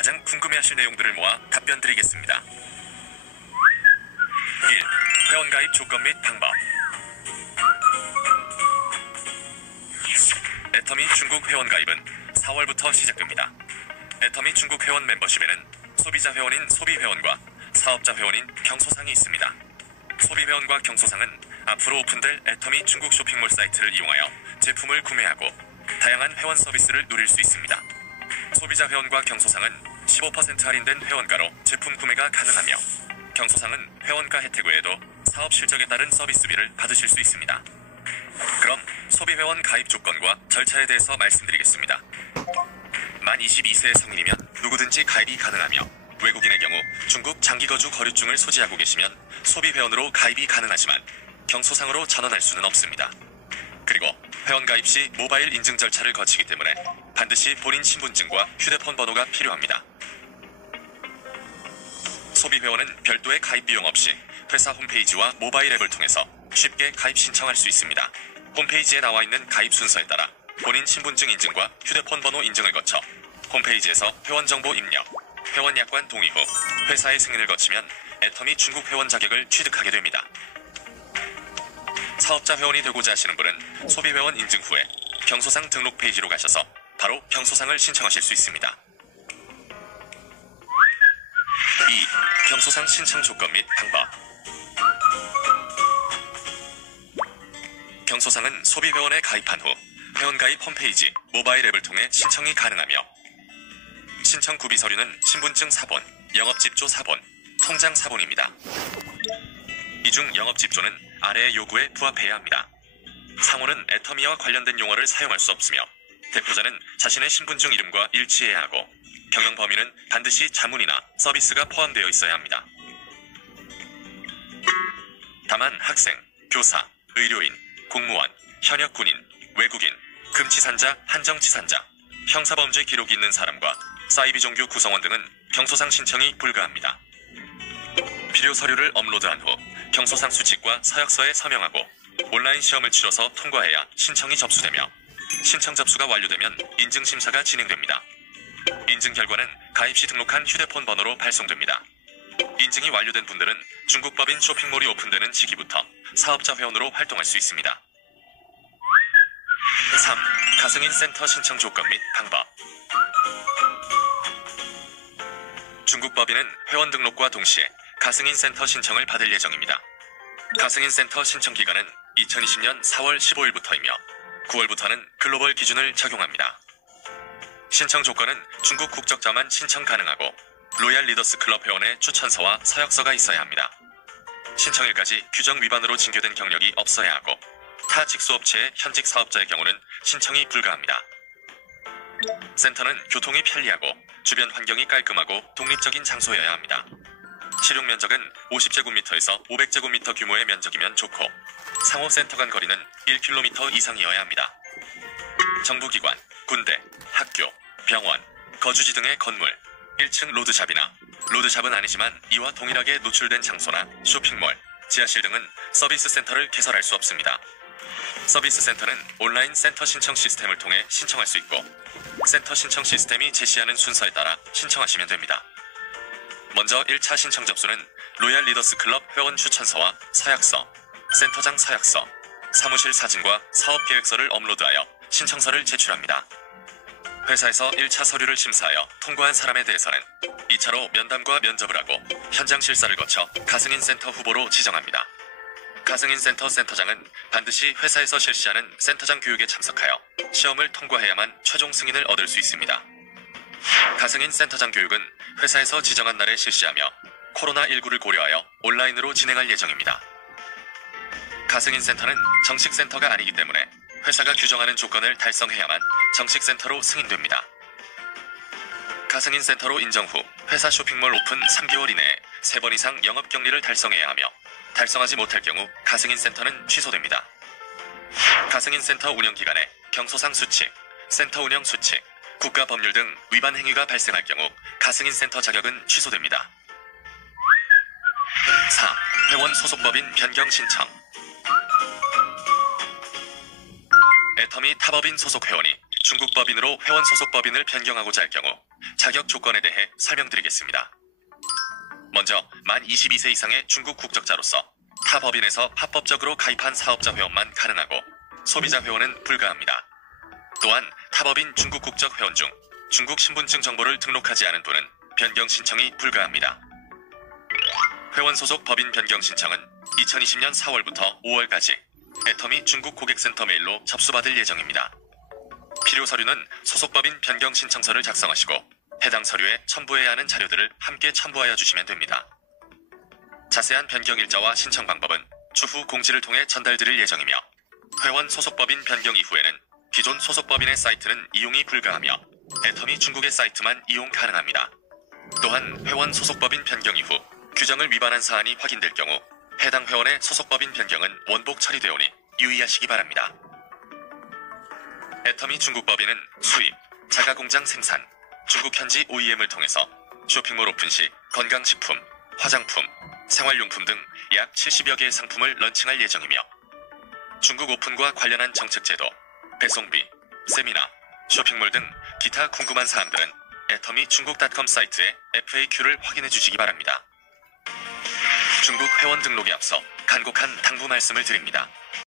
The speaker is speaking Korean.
가장 궁금해하실 내용들을 모아 답변 드리겠습니다. 1. 회원가입 조건 및 방법. 애터미 중국 회원가입은 4월부터 시작됩니다. 애터미 중국 회원 멤버십에는 소비자 회원인 소비회원과 사업자 회원인 경소상이 있습니다. 소비회원과 경소상은 앞으로 오픈될 애터미 중국 쇼핑몰 사이트를 이용하여 제품을 구매하고 다양한 회원 서비스를 누릴 수 있습니다. 소비자 회원과 경소상은 15% 할인된 회원가로 제품 구매가 가능하며 경소상은 회원가 혜택 외에도 사업 실적에 따른 서비스비를 받으실 수 있습니다. 그럼 소비회원 가입 조건과 절차에 대해서 말씀드리겠습니다. 만 22세 성인이면 누구든지 가입이 가능하며 외국인의 경우 중국 장기거주 거류증을 소지하고 계시면 소비회원으로 가입이 가능하지만 경소상으로 전환할 수는 없습니다. 그리고 회원가입 시 모바일 인증 절차를 거치기 때문에 반드시 본인 신분증과 휴대폰 번호가 필요합니다. 소비회원은 별도의 가입 비용 없이 회사 홈페이지와 모바일 앱을 통해서 쉽게 가입 신청할 수 있습니다. 홈페이지에 나와 있는 가입 순서에 따라 본인 신분증 인증과 휴대폰 번호 인증을 거쳐 홈페이지에서 회원 정보 입력, 회원 약관 동의 후 회사의 승인을 거치면 애터미 중국 회원 자격을 취득하게 됩니다. 사업자 회원이 되고자 하시는 분은 소비회원 인증 후에 경소상 등록 페이지로 가셔서 바로 경소상을 신청하실 수 있습니다. 2. 경소상 신청 조건 및 방법. 경소상은 소비회원에 가입한 후 회원가입 홈페이지, 모바일 앱을 통해 신청이 가능하며 신청 구비 서류는 신분증 사본, 영업집조 사본, 통장 사본입니다. 이 중 영업집조는 아래의 요구에 부합해야 합니다. 상호는 애터미와 관련된 용어를 사용할 수 없으며 대표자는 자신의 신분증 이름과 일치해야 하고 경영 범위는 반드시 자문이나 서비스가 포함되어 있어야 합니다. 다만 학생, 교사, 의료인, 공무원, 현역 군인, 외국인, 금치산자, 한정치산자, 형사범죄 기록이 있는 사람과 사이비종교 구성원 등은 경소상 신청이 불가합니다. 필요 서류를 업로드한 후 경소상 수칙과 서약서에 서명하고 온라인 시험을 치러서 통과해야 신청이 접수되며 신청 접수가 완료되면 인증심사가 진행됩니다. 인증 결과는 가입 시 등록한 휴대폰 번호로 발송됩니다. 인증이 완료된 분들은 중국법인 쇼핑몰이 오픈되는 시기부터 사업자 회원으로 활동할 수 있습니다. 3. 가승인 센터 신청 조건 및 방법. 중국법인은 회원 등록과 동시에 가승인 센터 신청을 받을 예정입니다. 가승인 센터 신청 기간은 2020년 4월 15일부터이며 9월부터는 글로벌 기준을 적용합니다. 신청 조건은 중국 국적자만 신청 가능하고 로얄 리더스 클럽 회원의 추천서와 서약서가 있어야 합니다. 신청일까지 규정 위반으로 징계된 경력이 없어야 하고 타 직수업체의 현직 사업자의 경우는 신청이 불가합니다. 센터는 교통이 편리하고 주변 환경이 깔끔하고 독립적인 장소여야 합니다. 실용 면적은 50제곱미터에서 500제곱미터 규모의 면적이면 좋고 상호 센터 간 거리는 1km 이상이어야 합니다. 정부기관, 군대, 학교, 병원, 거주지 등의 건물, 1층 로드샵이나 로드샵은 아니지만 이와 동일하게 노출된 장소나 쇼핑몰, 지하실 등은 서비스 센터를 개설할 수 없습니다. 서비스 센터는 온라인 센터 신청 시스템을 통해 신청할 수 있고 센터 신청 시스템이 제시하는 순서에 따라 신청하시면 됩니다. 먼저 1차 신청 접수는 로얄 리더스 클럽 회원 추천서와 서약서, 센터장 서약서, 사무실 사진과 사업계획서를 업로드하여 신청서를 제출합니다. 회사에서 1차 서류를 심사하여 통과한 사람에 대해서는 2차로 면담과 면접을 하고 현장 실사를 거쳐 가승인 센터 후보로 지정합니다. 가승인 센터 센터장은 반드시 회사에서 실시하는 센터장 교육에 참석하여 시험을 통과해야만 최종 승인을 얻을 수 있습니다. 가승인 센터장 교육은 회사에서 지정한 날에 실시하며 코로나19를 고려하여 온라인으로 진행할 예정입니다. 가승인 센터는 정식 센터가 아니기 때문에 회사가 규정하는 조건을 달성해야만 정식 센터로 승인됩니다. 가승인 센터로 인정 후 회사 쇼핑몰 오픈 3개월 이내에 3번 이상 영업격리를 달성해야 하며 달성하지 못할 경우 가승인 센터는 취소됩니다. 가승인 센터 운영 기간에 경소상 수칙, 센터 운영 수칙, 국가 법률 등 위반 행위가 발생할 경우 가승인 센터 자격은 취소됩니다. 4. 회원 소속법인 변경 신청. 애터미 타법인 소속 회원이 중국 법인으로 회원 소속 법인을 변경하고자 할 경우 자격 조건에 대해 설명드리겠습니다. 먼저 만 22세 이상의 중국 국적자로서 타 법인에서 합법적으로 가입한 사업자 회원만 가능하고 소비자 회원은 불가합니다. 또한 타법인 중국 국적 회원 중 중국 신분증 정보를 등록하지 않은 분은 변경 신청이 불가합니다. 회원 소속 법인 변경 신청은 2020년 4월부터 5월까지 애터미 중국 고객센터 메일로 접수받을 예정입니다. 필요 서류는 소속 법인 변경 신청서를 작성하시고 해당 서류에 첨부해야 하는 자료들을 함께 첨부하여 주시면 됩니다. 자세한 변경 일자와 신청 방법은 추후 공지를 통해 전달드릴 예정이며 회원 소속 법인 변경 이후에는 기존 소속 법인의 사이트는 이용이 불가하며 애터미 중국의 사이트만 이용 가능합니다. 또한 회원 소속 법인 변경 이후 규정을 위반한 사안이 확인될 경우 해당 회원의 소속 법인 변경은 원복 처리되오니 유의하시기 바랍니다. 애터미 중국 법인은 수입, 자가공장 생산, 중국 현지 OEM을 통해서 쇼핑몰 오픈 시 건강식품, 화장품, 생활용품 등 약 70여 개의 상품을 런칭할 예정이며 중국 오픈과 관련한 정책제도, 배송비, 세미나, 쇼핑몰 등 기타 궁금한 사항들은 애터미 중국.com 사이트의 FAQ를 확인해 주시기 바랍니다. 중국 회원 등록에 앞서 간곡한 당부 말씀을 드립니다.